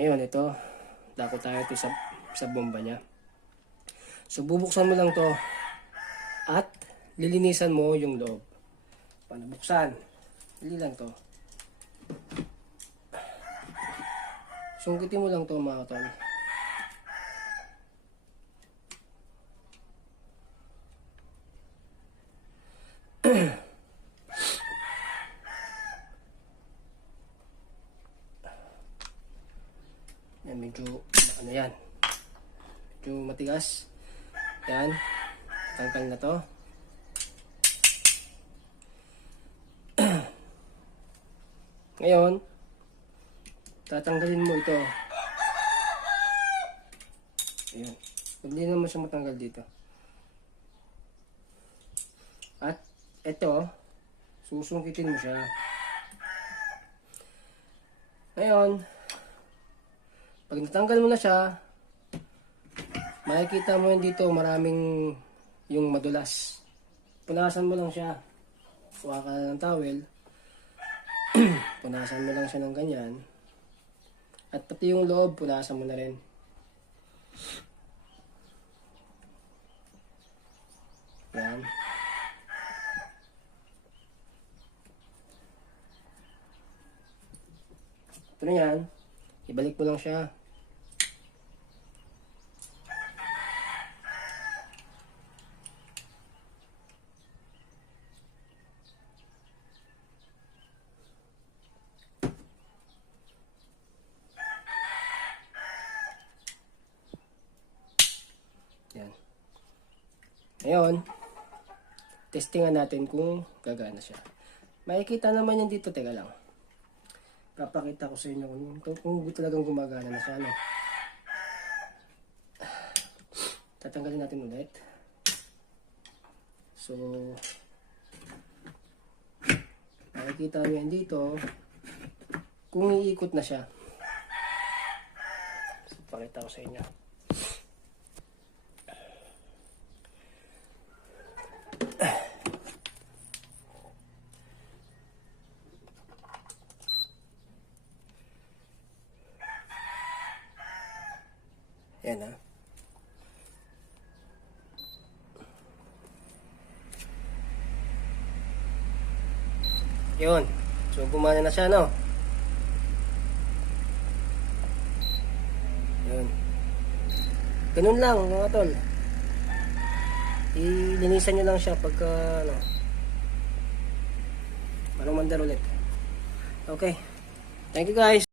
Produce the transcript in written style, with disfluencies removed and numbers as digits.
Ngayon, ito. Dako tayo ito sa bomba niya. So, bubuksan mo lang to at lilinisan mo yung loob. Paano buksan? Dali lang to. Sungkitin mo lang to mga tol. Yan, medyo ano yan. Medyo matigas. Yan. Tangkal na to. Ngayon, tatanggalin mo ito. Ayan. Hindi naman siya matanggal dito. At ito, susungkitin mo siya. Ngayon, pag natanggal mo na siya, makikita mo yan dito maraming yung madulas. Punasan mo lang siya. Kuha ka ng towel. Punasan mo lang siya ng ganyan. At pati yung loob, punasan mo na rin. Yan. Ito na yan. Ibalik mo lang siya. Yan. Ngayon, testingan natin kung gagana siya. Makikita naman yan dito. Teka lang. Papakita ko sa inyo kung talagang gumagana na siya. No? Tatanggalin natin ulit. So, makikita nyo yan dito kung iikot na siya. So, pakita ko sa inyo. Yan ha. Yun. So, gumana na siya, no? Yun. Ganun lang, mga tol. Ilinisan nyo lang siya pagka, ano, parang mandar ulit. Okay. Thank you, guys.